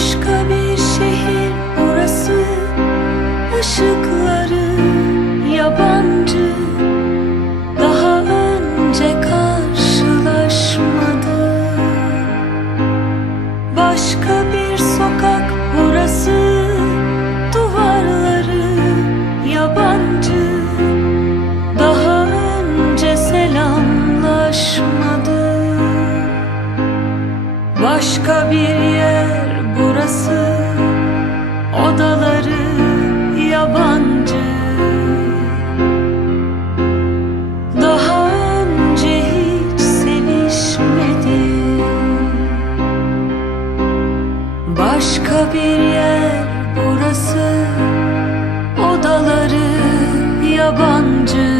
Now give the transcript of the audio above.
Başka bir şehir burası. Işıkları yabancı. Daha önce karşılaşmadı Başka bir sokak bir yer burası. Odaları yabancı